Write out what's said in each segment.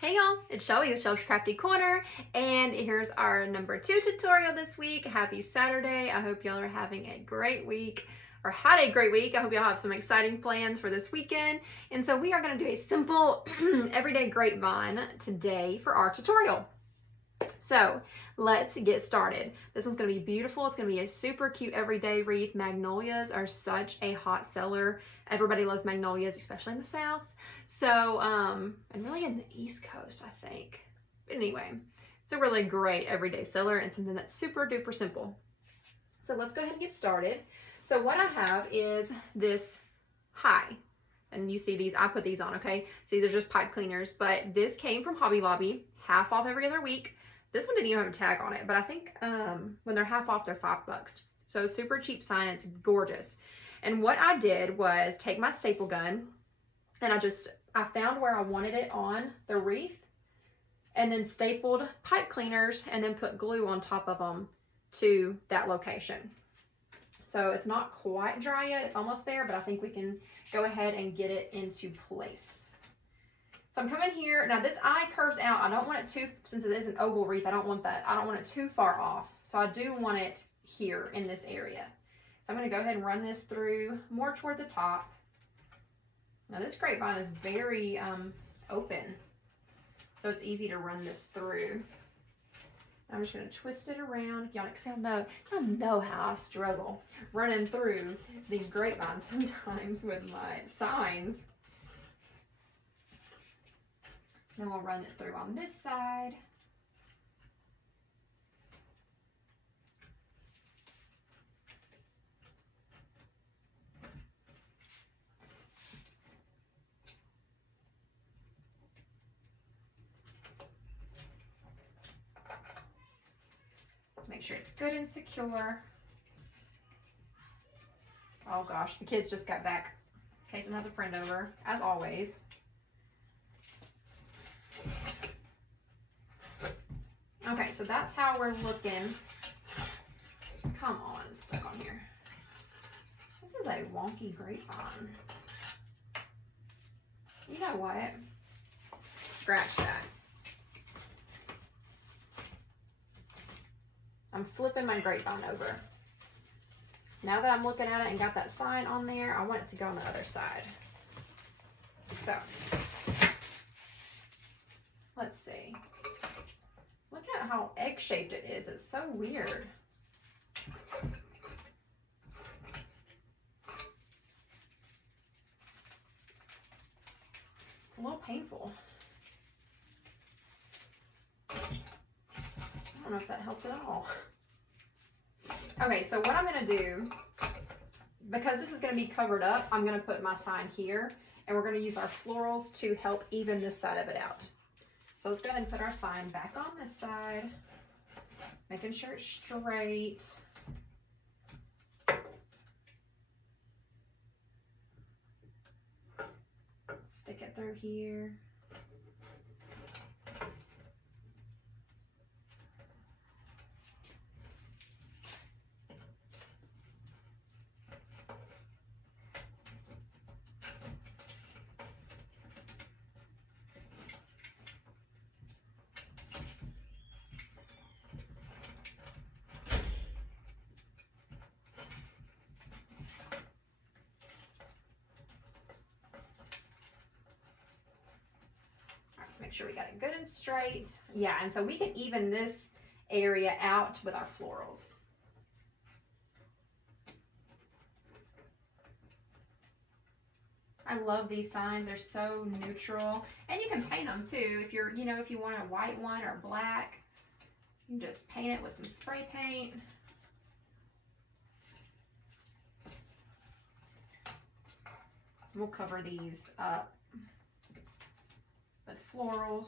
Hey y'all, it's Shelby with Shelby's Crafty Corner, and here's our number 2 tutorial this week. Happy Saturday. I hope y'all are having a great week, or had a great week. I hope y'all have some exciting plans for this weekend. And so we are going to do a simple everyday grapevine today for our tutorial. So let's get started. This one's going to be beautiful. It's going to be a super cute everyday wreath. Magnolias are such a hot seller. Everybody loves magnolias, especially in the South. So, and really in the East Coast, I think. But anyway, it's a really great everyday seller and something that's super duper simple. So let's go ahead and get started. So what I have is this high. And you see these, I put these on, okay? See, they're just pipe cleaners, but this came from Hobby Lobby, half off every other week. This one didn't even have a tag on it, but I think when they're half off, they're $5. So super cheap sign, it's gorgeous. And what I did was take my staple gun and I found where I wanted it on the wreath and then stapled pipe cleaners and then put glue on top of them to that location. So it's not quite dry yet, it's almost there, but I think we can go ahead and get it into place. So I'm coming here, now this eye curves out. I don't want it too, since it is an oval wreath, I don't want it too far off. So I do want it here in this area. So I'm gonna go ahead and run this through more toward the top. Now this grapevine is very open, so it's easy to run this through. I'm just gonna twist it around. Y'all know how I struggle running through these grapevines sometimes with my signs. Then we'll run it through on this side. Make sure it's good and secure. Oh gosh, the kids just got back. Kason has a friend over, as always. Okay, so that's how we're looking. Come on, it's stuck on here. This is a wonky grapevine. You know what? Scratch that. I'm flipping my grapevine over. Now that I'm looking at it and got that sign on there, I want it to go on the other side. So, let's see. Look at how egg-shaped it is. It's so weird. It's a little painful. I don't know if that helped at all. Okay, so what I'm going to do, because this is going to be covered up, I'm going to put my sign here, and we're going to use our florals to help even this side of it out. So let's go ahead and put our sign back on this side, making sure it's straight. Stick it through here. Make sure we got it good and straight. Yeah, and so we can even this area out with our florals. I love these signs. They're so neutral. And you can paint them too. If you're, if you want a white one or black, you can just paint it with some spray paint. We'll cover these up with florals.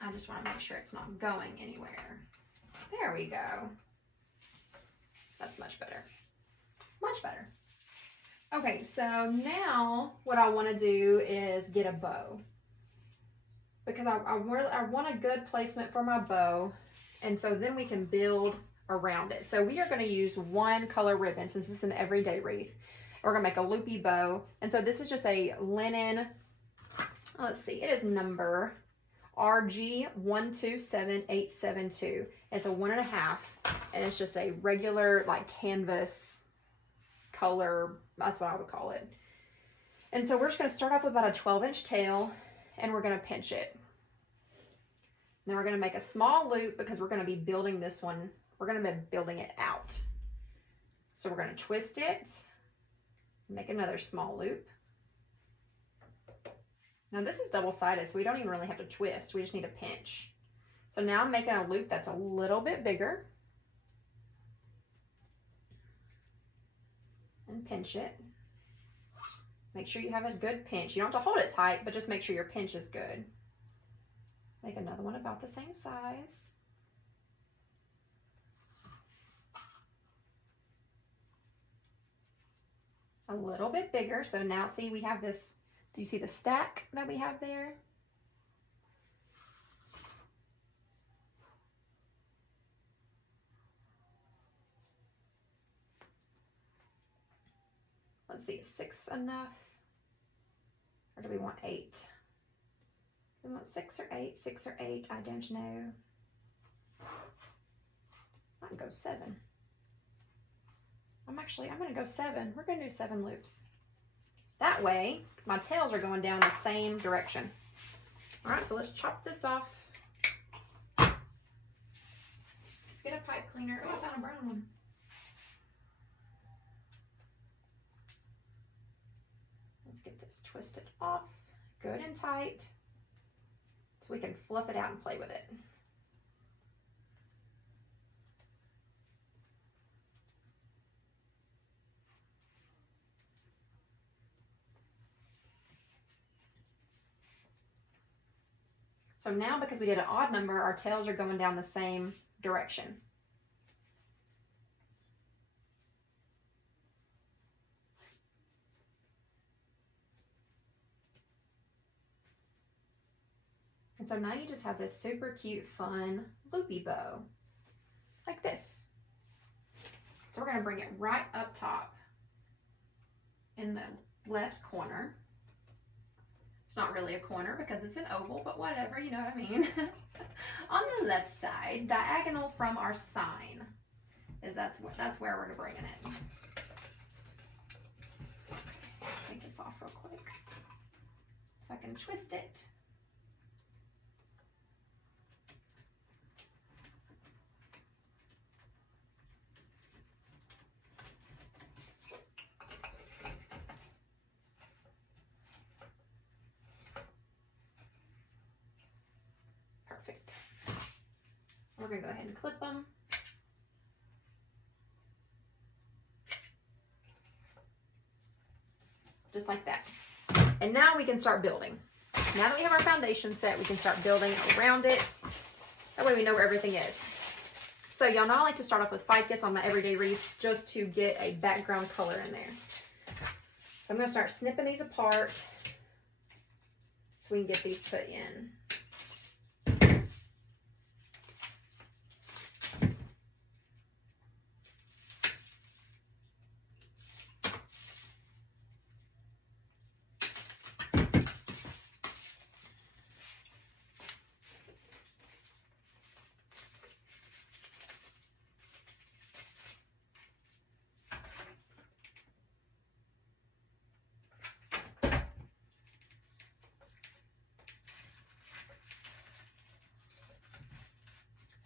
I just want to make sure it's not going anywhere. There we go. That's much better. Much better. Okay, so now what I want to do is get a bow. Because I want a good placement for my bow, and so then we can build around it. So we are going to use one color ribbon since it's an everyday wreath. We're gonna make a loopy bow. And so this is just a linen, let's see, it is number RG127872. It's a 1.5, and it's just a regular like canvas color, that's what I would call it. And so we're just gonna start off with about a 12-inch tail, and we're gonna pinch it. Then we're gonna make a small loop because we're gonna be building this one. We're gonna be building it out. So we're gonna twist it, make another small loop. Now this is double-sided, so we don't even really have to twist. We just need to pinch. So now I'm making a loop that's a little bit bigger. And pinch it. Make sure you have a good pinch. You don't have to hold it tight, but just make sure your pinch is good. Make another one about the same size. A little bit bigger. So now see, we have this, do you see the stack that we have there? Let's see, is 6 enough? Or do we want 8? Do we want 6 or 8? 6 or 8, I don't know. I can go 7. I'm gonna go 7. We're gonna do 7 loops. That way, my tails are going down the same direction. All right, so let's chop this off. Let's get a pipe cleaner. Oh, I found a brown one. Let's get this twisted off, good and tight, so we can fluff it out and play with it. So now, because we did an odd number, our tails are going down the same direction. And so now you just have this super cute, fun, loopy bow, like this. So we're gonna bring it right up top in the left corner. It's not really a corner because it's an oval, but whatever, you know what I mean. On the left side, diagonal from our sign, is that's where we're bringing it. Take this off real quick so I can twist it. Perfect. We're gonna go ahead and clip them. Just like that. And now we can start building. Now that we have our foundation set, we can start building around it. That way we know where everything is. So y'all know I like to start off with ficus on my everyday wreaths just to get a background color in there. So I'm gonna start snipping these apart so we can get these put in.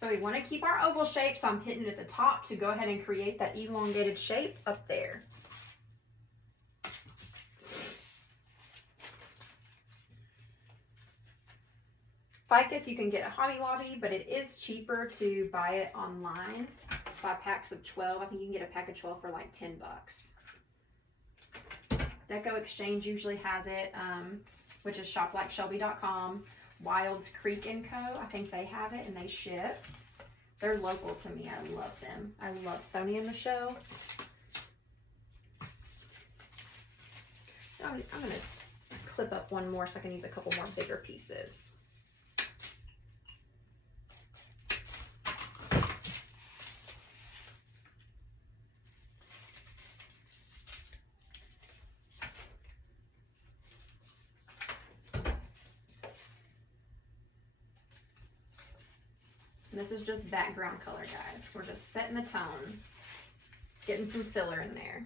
So we want to keep our oval shape, so I'm hitting it at the top to go ahead and create that elongated shape up there. Ficus you can get at Hobby Lobby, but it is cheaper to buy it online. Buy packs of 12. I think you can get a pack of 12 for like 10 bucks. Deco Exchange usually has it, which is shoplikeshelby.com. Wilds Creek & Co. I think they have it and they ship. They're local to me. I love them. I love Sony and Michelle. I'm going to clip up one more so I can use a couple more bigger pieces. And this is just background color, guys. We're just setting the tone, getting some filler in there.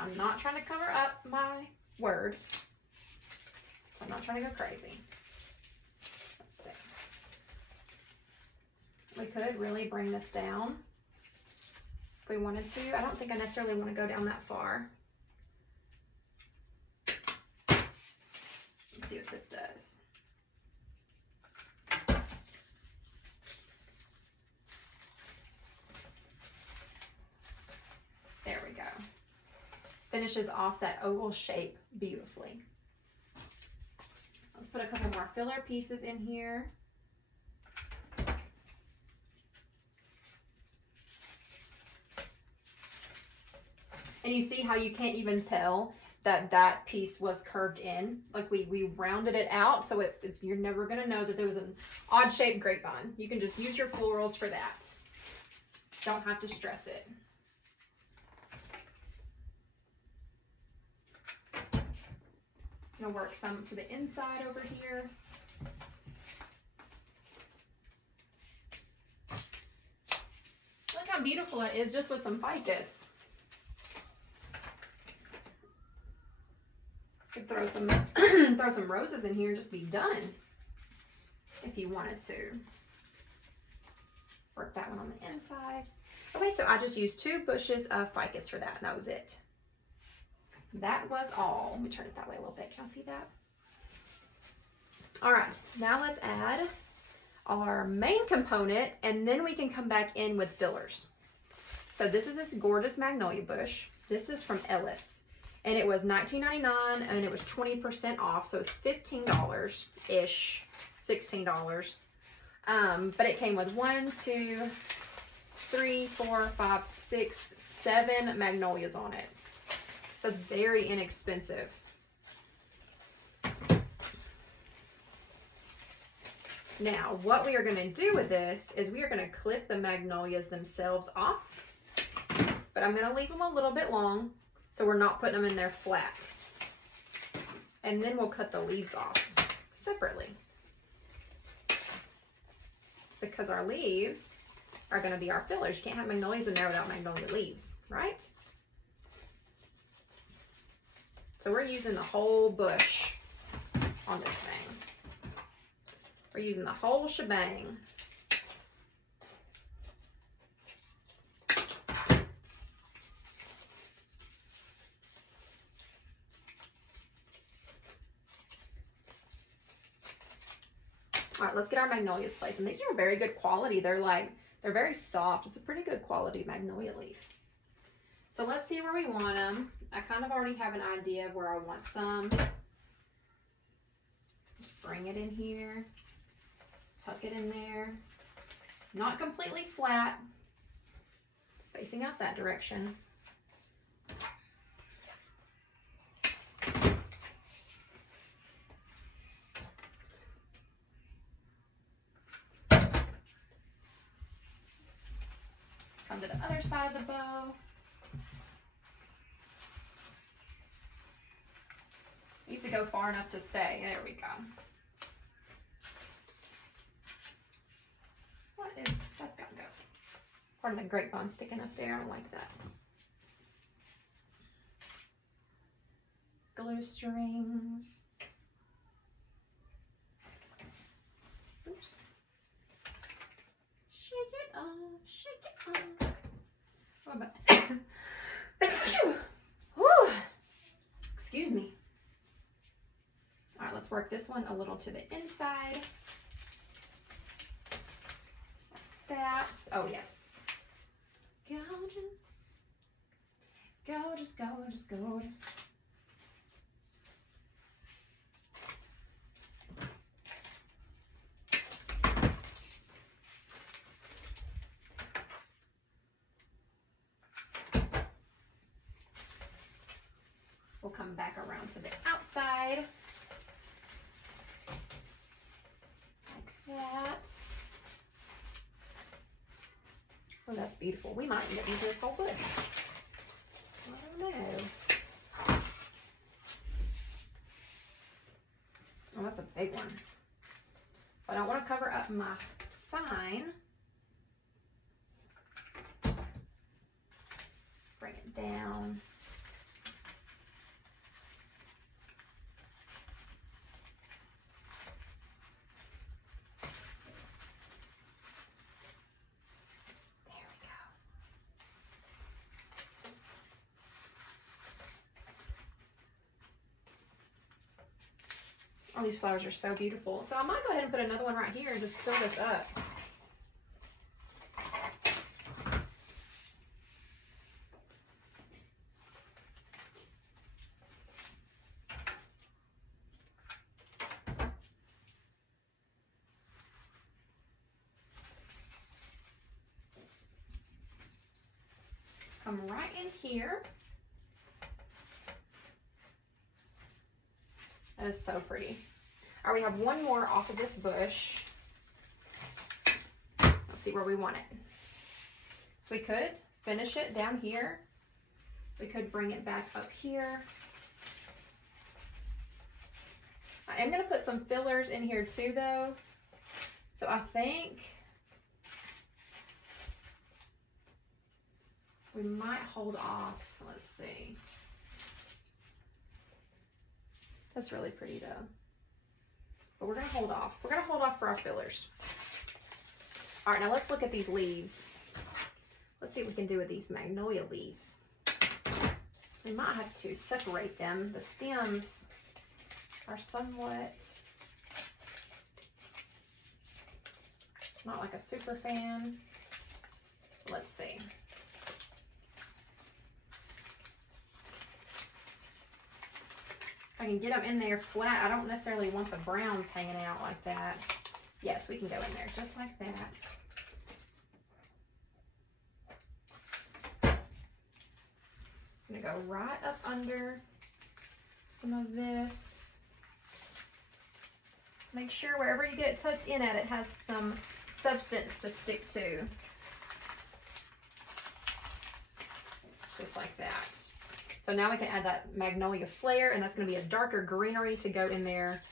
I'm not trying to cover up my word. I'm not trying to go crazy. Let's see. We could really bring this down if we wanted to. I don't think I necessarily want to go down that far. Let's see what this does. There we go. Finishes off that oval shape beautifully. Let's put a couple more filler pieces in here. And you see how you can't even tell that that piece was curved in. Like we rounded it out, so you're never gonna know that there was an odd shaped grapevine. You can just use your florals for that. Don't have to stress it. I'm gonna work some to the inside over here. Look how beautiful it is just with some ficus. Could throw some throw some roses in here and just be done if you wanted to. Work that one on the inside. Okay, so I just used 2 bushes of ficus for that, and that was it. That was all. Let me turn it that way a little bit. Can y'all see that? All right, now let's add our main component, and then we can come back in with fillers. So this is this gorgeous magnolia bush. This is from Ellis, and it was $19.99, and it was 20% off, so it's $15-ish, $16. But it came with 1, 2, 3, 4, 5, 6, 7 magnolias on it. So it's very inexpensive. Now, what we are going to do with this is we are going to clip the magnolias themselves off, but I'm going to leave them a little bit long so we're not putting them in there flat. And then we'll cut the leaves off separately, because our leaves are going to be our fillers. You can't have magnolias in there without magnolia leaves, right? So we're using the whole bush on this thing. We're using the whole shebang. All right, let's get our magnolias placed. And these are very good quality. They're very soft. It's a pretty good quality magnolia leaf. So let's see where we want them. I kind of already have an idea of where I want some. Just bring it in here, tuck it in there. Not completely flat, spacing out that direction. Come to the other side of the bow. Needs to go far enough to stay. There we go. That's gotta go. Part of the grapevine sticking up there. I don't like that. Glue strings. Oops. Shake it off, shake it off. What about Whew. Excuse me. All right, let's work this one a little to the inside. Like that. Oh, yes. Gorgeous. Gorgeous, gorgeous, gorgeous. We'll come back around to the outside. that. Oh, that's beautiful. We might end up using this whole bush. I don't know. Oh, that's a big one. So I don't want to cover up my sign. Bring it down. Oh, these flowers are so beautiful. So I might go ahead and put another one right here and just fill this up. Come right in here. That is so pretty. All right, we have one more off of this bush. Let's see where we want it. So we could finish it down here. We could bring it back up here. I am going to put some fillers in here too though. So I think we might hold off. Let's see. That's really pretty though. But we're going to hold off. We're going to hold off for our fillers. All right, now let's look at these leaves. Let's see what we can do with these magnolia leaves. We might have to separate them. The stems are somewhat, not like a super fan. Let's see. I can get them in there flat. I don't necessarily want the browns hanging out like that. Yes, we can go in there just like that. I'm gonna go right up under some of this. Make sure wherever you get it tucked in at, it has some substance to stick to. Just like that. So now we can add that magnolia flare, and that's going to be a darker greenery to go in there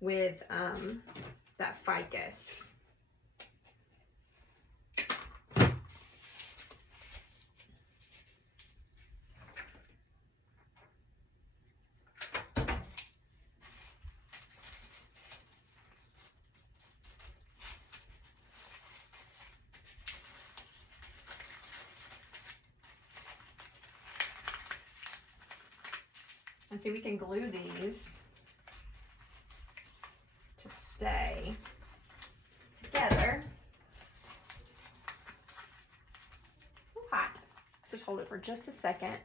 with that ficus. And see, we can glue these to stay together. Ooh, hot. Just hold it for just a second.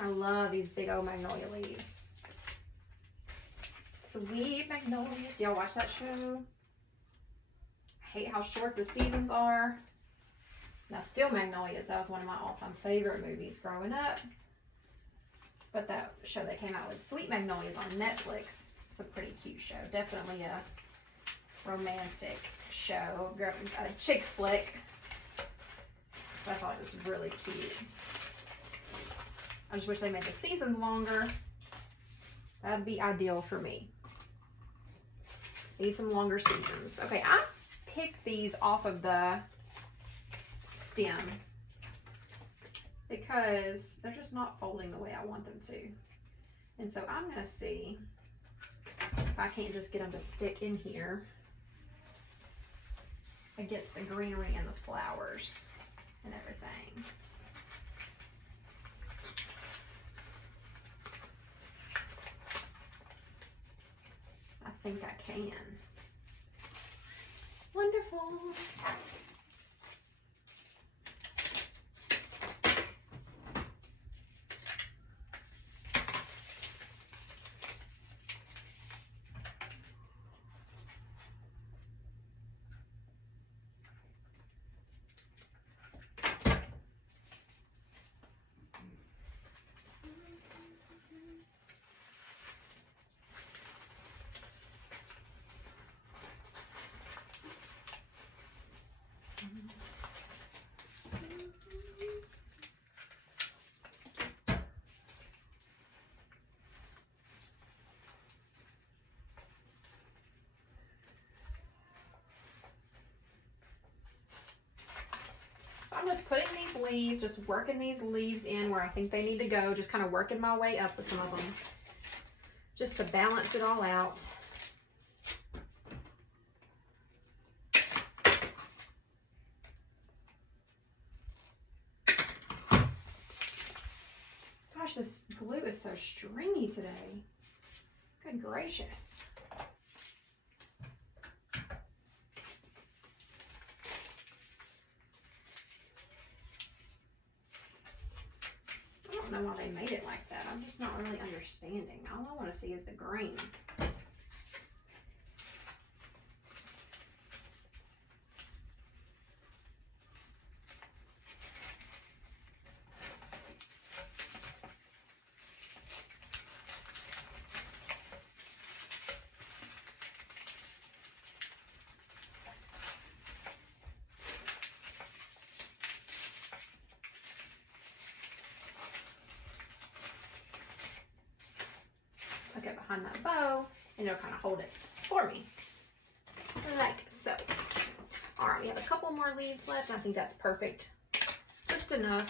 I love these big old magnolia leaves. Sweet magnolias. Do y'all watch that show? I hate how short the seasons are. Now, Still Magnolias, that was one of my all-time favorite movies growing up. But that show that came out with Sweet Magnolias on Netflix, it's a pretty cute show. Definitely a romantic show, a chick flick. But I thought it was really cute. I just wish they made the seasons longer. That'd be ideal for me. Need some longer seasons. Okay, I picked these off of the stem because they're just not folding the way I want them to. And so I'm gonna see if I can't just get them to stick in here against the greenery and the flowers and everything. I think I can. Wonderful. leaves, just working these leaves in where I think they need to go, just kind of working my way up with some of them, just to balance it all out. Gosh, this glue is so stringy today. Good gracious. I don't know why they made it like that. I'm just not really understanding. All I want to see is the green. Tuck it behind that bow, and it'll kind of hold it for me, like so. All right, we have a couple more leaves left. I think that's perfect, just enough.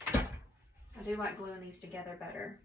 I do like gluing these together better.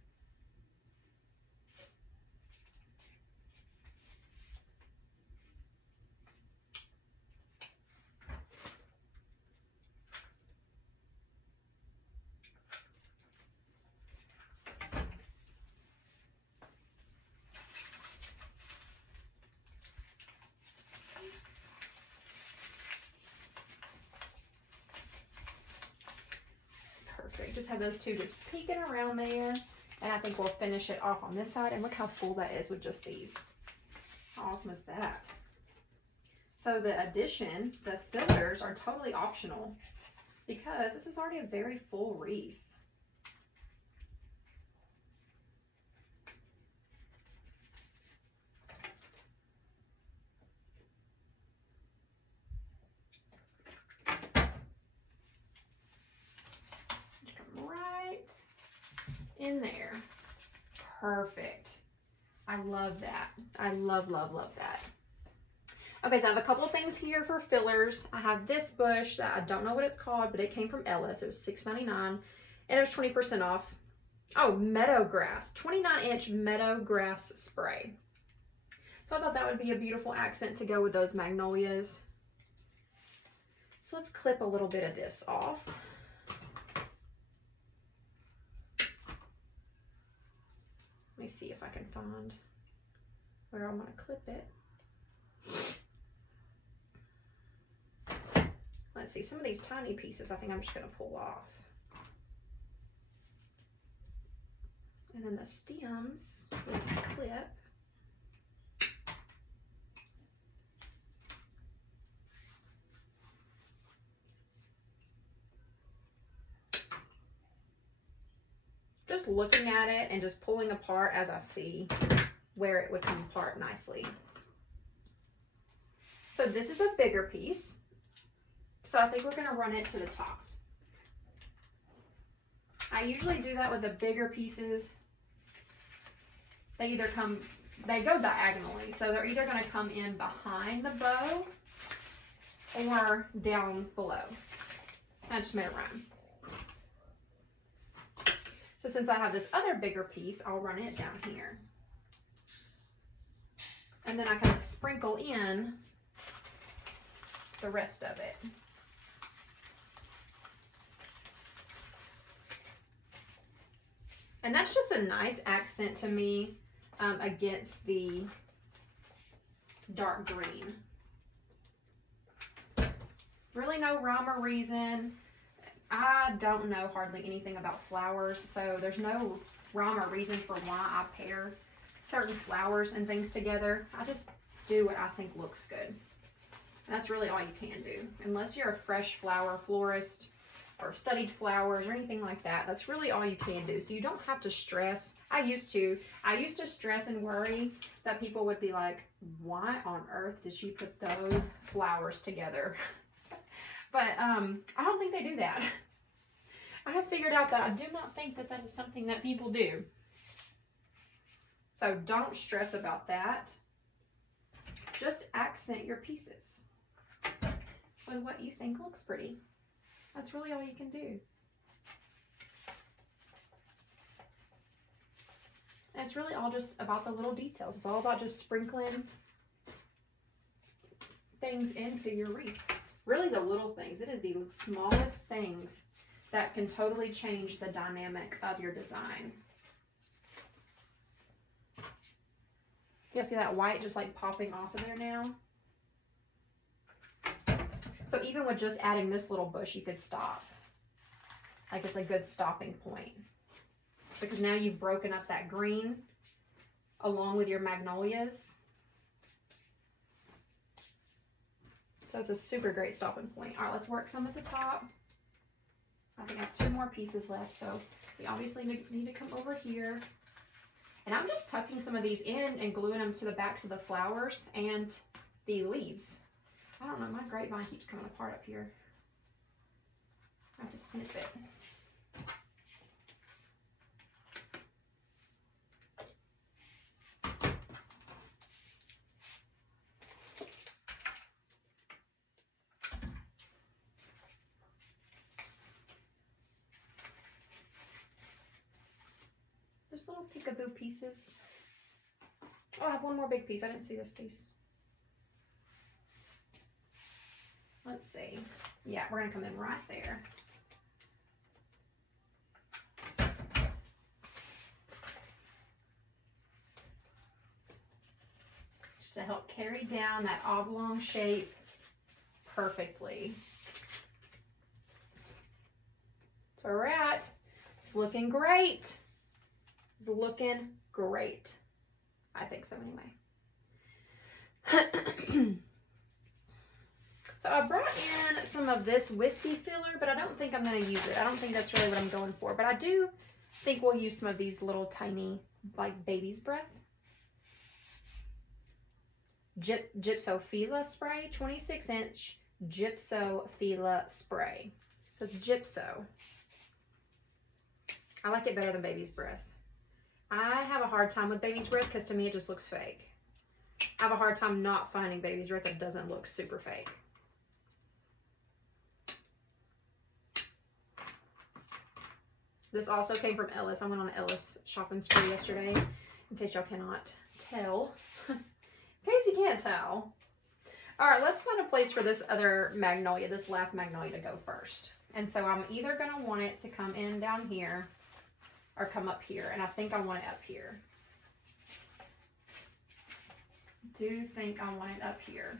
Perfect. Just have those two just peeking around there, and I think we'll finish it off on this side. And look how full that is with just these. How awesome is that? So the addition, the fillers are totally optional because this is already a very full wreath. In there. Perfect. I love that. I love, love, love that. Okay, so I have a couple of things here for fillers. I have this bush that I don't know what it's called, but it came from Ellis. It was $6.99 and it was 20% off. Oh, meadow grass, 29-inch meadow grass spray. So I thought that would be a beautiful accent to go with those magnolias. So let's clip a little bit of this off. Let me see if I can find where I want to clip it. Let's see, some of these tiny pieces I think I'm just going to pull off. And then the stems will clip. Just looking at it and just pulling apart as I see where it would come apart nicely. So this is a bigger piece. So I think we're going to run it to the top. I usually do that with the bigger pieces. They go diagonally. So they're either going to come in behind the bow or down below. I just made it rhyme. So since I have this other bigger piece, I'll run it down here. And then I can sprinkle in the rest of it. And that's just a nice accent to me against the dark green. Really no rhyme or reason. I don't know hardly anything about flowers, so there's no rhyme or reason for why I pair certain flowers and things together. I just do what I think looks good. And that's really all you can do. Unless you're a fresh flower florist or studied flowers or anything like that, that's really all you can do. So you don't have to stress. I used to stress and worry that people would be like, why on earth did she put those flowers together? But I don't think they do that. I have figured out that I do not think that that is something that people do. So don't stress about that. Just accent your pieces with what you think looks pretty. That's really all you can do. And it's really all just about the little details. It's all about just sprinkling things into your wreath. Really the little things. It is the smallest things that can totally change the dynamic of your design. You see that white just like popping off of there now? So even with just adding this little bush, you could stop. Like it's a good stopping point. Because now you've broken up that green along with your magnolias. So it's a super great stopping point. All right, let's work some at the top. I think I have 2 more pieces left, so we obviously need to come over here. And I'm just tucking some of these in and gluing them to the backs of the flowers and the leaves. I don't know, my grapevine keeps coming apart up here. I have to snip it. Just little peekaboo pieces. Oh, I have one more big piece. I didn't see this piece. Let's see. Yeah, we're going to come in right there. Just to help carry down that oblong shape perfectly. That's where we're at. It's looking great. It's looking great. I think so anyway. So I brought in some of this whiskey filler, but I don't think I'm going to use it. I don't think that's really what I'm going for. But I do think we'll use some of these little tiny, like baby's breath. Gypso Fila spray, 26-inch Gypso Fila spray. So it's gypso. I like it better than baby's breath. I have a hard time with baby's breath because to me it just looks fake. I have a hard time not finding baby's breath that doesn't look super fake. This also came from Ellis. I went on an Ellis shopping spree yesterday, in case y'all cannot tell. In case you can't tell. All right, let's find a place for this other magnolia, this last magnolia to go first. And so I'm either going to want it to come in down here or come up here. And I think I want it up here. I do think I want it up here.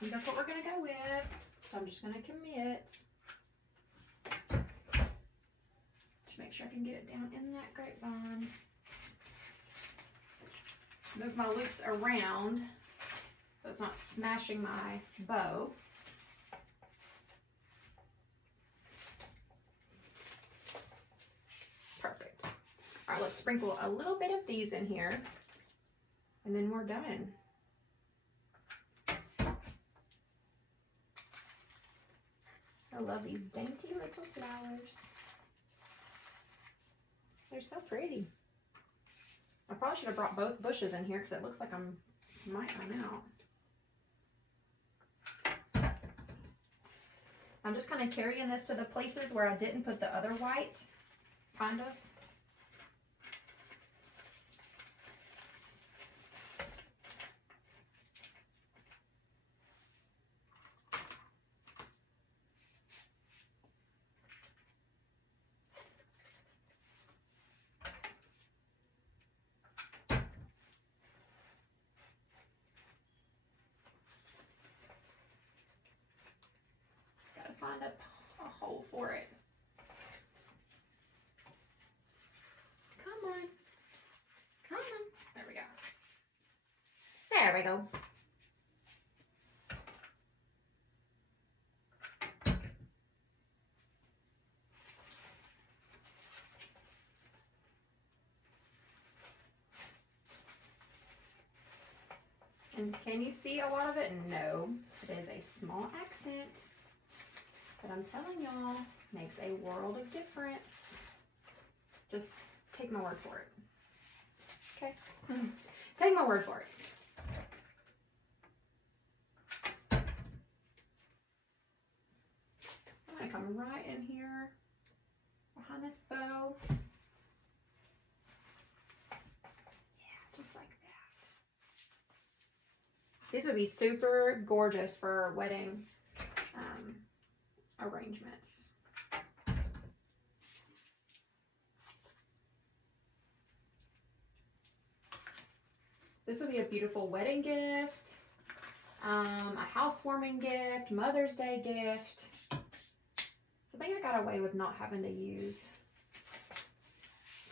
And that's what we're going to go with. So I'm just going to commit. Just make sure I can get it down in that grapevine. Move my loops around so it's not smashing my bow. Perfect. All right, let's sprinkle a little bit of these in here and then we're done. I love these dainty little flowers. They're so pretty. I probably should have brought both bushes in here because it looks like I might run out. I'm just kind of carrying this to the places where I didn't put the other white, kind of. Find a hole for it. There we go. And can you see a lot of it? No, it is a small accent, but I'm telling y'all, makes a world of difference. Just take my word for it. Okay? Take my word for it. I'm gonna come right in here behind this bow. Yeah, just like that. These would be super gorgeous for wedding arrangements. This would be a beautiful wedding gift, a housewarming gift, Mother's Day gift. So I think I got away with not having to use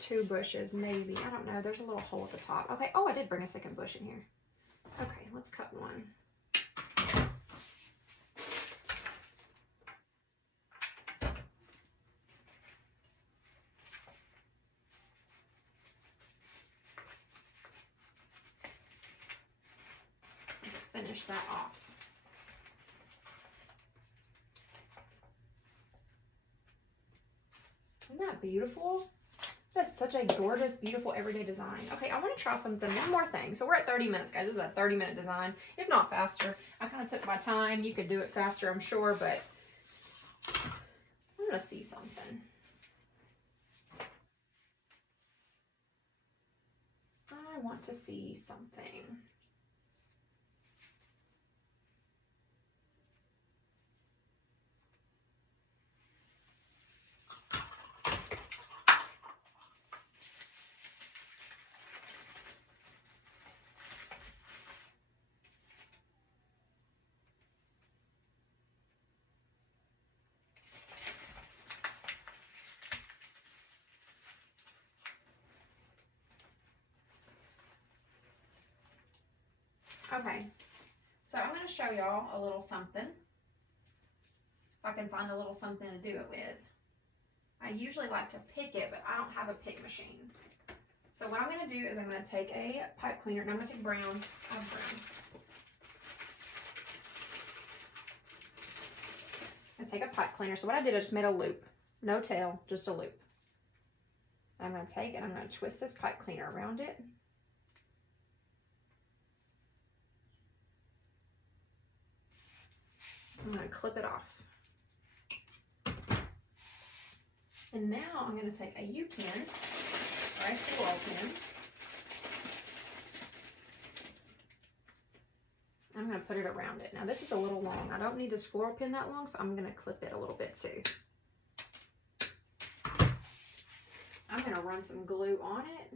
2 bushes, maybe. I don't know. There's a little hole at the top. Okay. Oh, I did bring a second bush in here. Okay, let's cut one. Finish that off. Isn't that beautiful? That's such a gorgeous, beautiful, everyday design. Okay, I want to try something, one more thing. So we're at 30 minutes, guys. This is a 30-minute design, if not faster. I kind of took my time. You could do it faster, I'm sure, but I'm going to see something. I want to see something. Okay, so I'm going to show y'all a little something. If I can find a little something to do it with. I usually like to pick it, but I don't have a pick machine. So what I'm going to do is I'm going to take a pipe cleaner, and I'm going to take brown. I'm going to take a pipe cleaner. So what I did, I just made a loop. No tail, just a loop. And I'm going to take and I'm going to twist this pipe cleaner around it. I'm going to clip it off. And now I'm going to take a U-pin, or a floral pin. I'm going to put it around it. Now this is a little long. I don't need this floral pin that long, so I'm going to clip it a little bit too. I'm going to run some glue on it.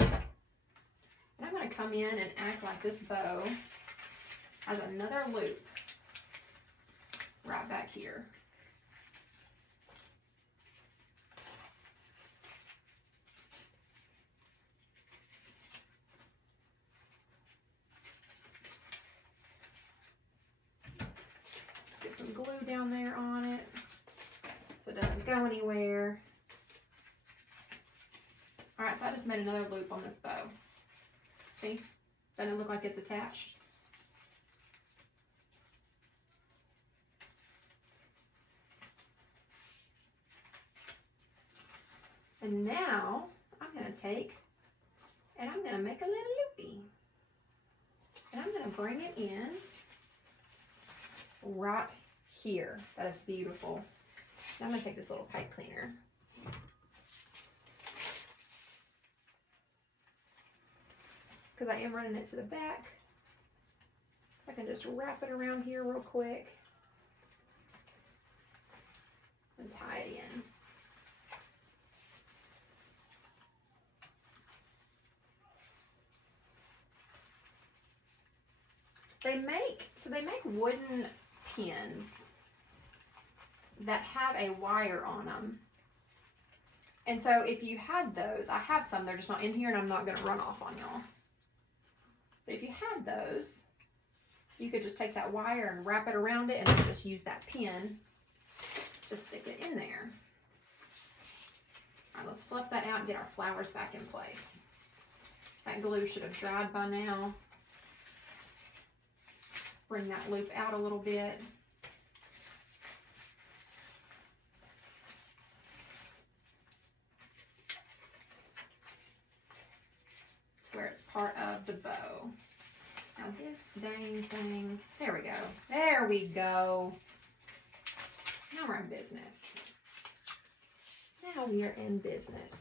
And I'm going to come in and act like this bow has another loop right back here. Get some glue down there on it so it doesn't go anywhere. Alright, so I just made another loop on this bow. See? Doesn't it look like it's attached? And now I'm going to take and I'm going to make a little loopy. And I'm going to bring it in right here. That is beautiful. Now I'm going to take this little pipe cleaner. Because I am running it to the back. I can just wrap it around here real quick and tie it in. They make wooden pins that have a wire on them. And so if you had those, I have some, they're just not in here and I'm not going to run off on y'all. But if you had those, you could just take that wire and wrap it around it, and then just use that pin to stick it in there. All right, let's fluff that out and get our flowers back in place. That glue should have dried by now. Bring that loop out a little bit. To where it's part of the bow. Now this dang thing, there we go. There we go. Now we're in business. Now we are in business.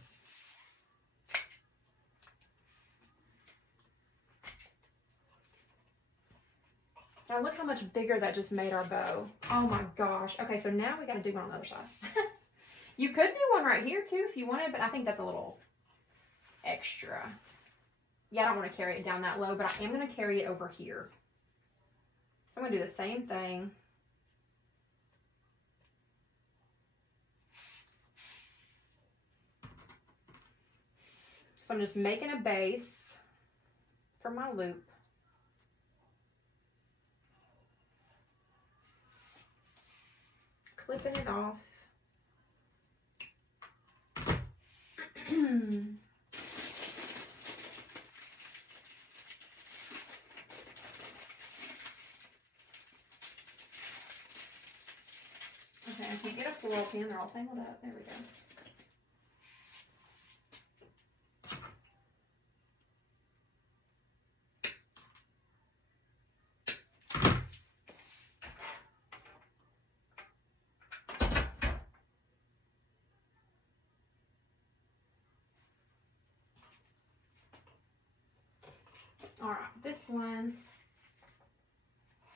Now look how much bigger that just made our bow. Oh my gosh. Okay, so now we gotta do one on the other side. You could do one right here too if you wanted, but I think that's a little extra. Yeah, I don't want to carry it down that low, but I am going to carry it over here. So I'm going to do the same thing. So I'm just making a base for my loop. Clipping it off. Okay, I can't get a floral pin. They're all tangled up. There we go. All right, this one,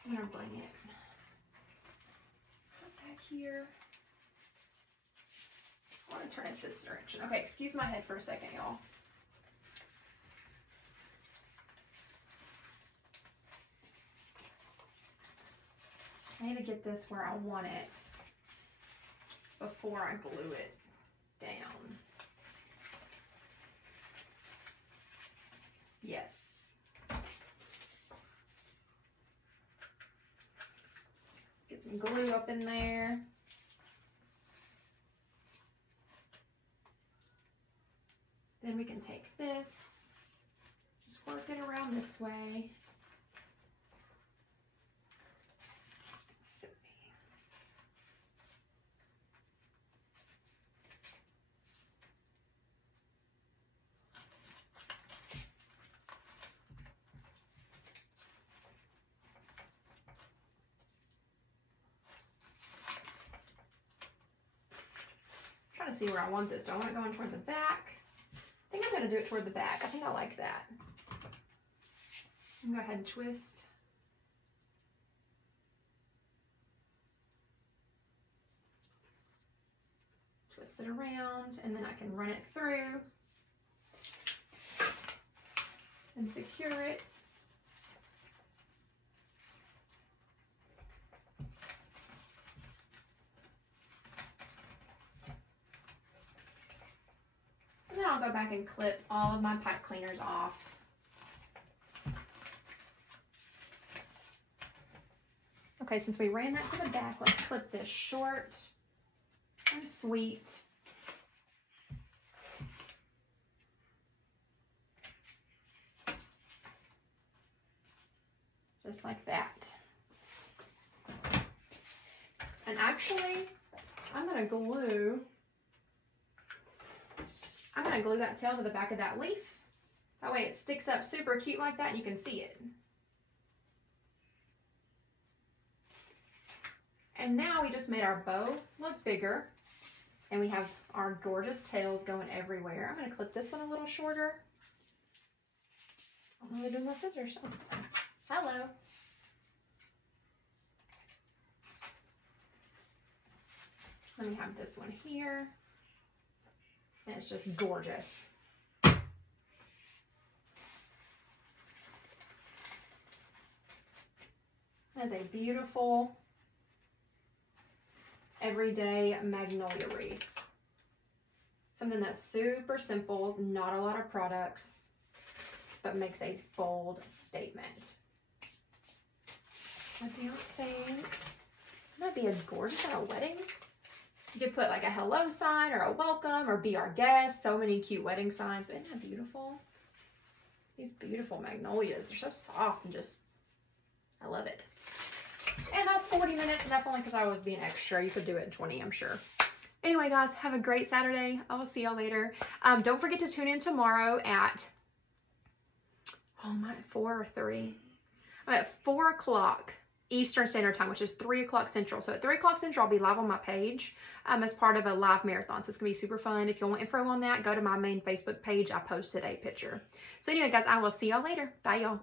I'm going to bring it back here. I want to turn it this direction. Okay, excuse my head for a second, y'all. I need to get this where I want it before I glue it down. Yes. Get some glue up in there. Then we can take this, just work it around this way. Trying to see where I want this. Do I want it going toward the back? I think I'm going to do it toward the back. I think I like that. I'm going to go ahead and twist. Twist it around, and then I can run it through and secure it. And then I'll go back and clip all of my pipe cleaners off. Okay, since we ran that to the back, let's clip this short and sweet. Just like that. And actually, I'm going to glue that tail to the back of that leaf. That way it sticks up super cute like that and you can see it. And now we just made our bow look bigger and we have our gorgeous tails going everywhere. I'm going to clip this one a little shorter. I'm really doing my scissors. Oh, hello. Let me have this one here. And it's just gorgeous. That is a beautiful, everyday magnolia wreath. Something that's super simple, not a lot of products, but makes a bold statement. I don't think, that'd be a gorgeous at a wedding. You could put like a hello sign or a welcome or be our guest. So many cute wedding signs, but isn't that beautiful? These beautiful magnolias, they're so soft and just, I love it. And that's 40 minutes, and that's only because I was being extra. You could do it in 20, I'm sure. Anyway, guys, have a great Saturday. I will see y'all later. Don't forget to tune in tomorrow at, 4 or 3? I'm at 4 o'clock Eastern Standard Time, which is 3 o'clock Central. So at 3 o'clock Central, I'll be live on my page as part of a live marathon. So it's going to be super fun. If you want info on that, go to my main Facebook page. I posted a picture. So anyway, guys, I will see y'all later. Bye, y'all.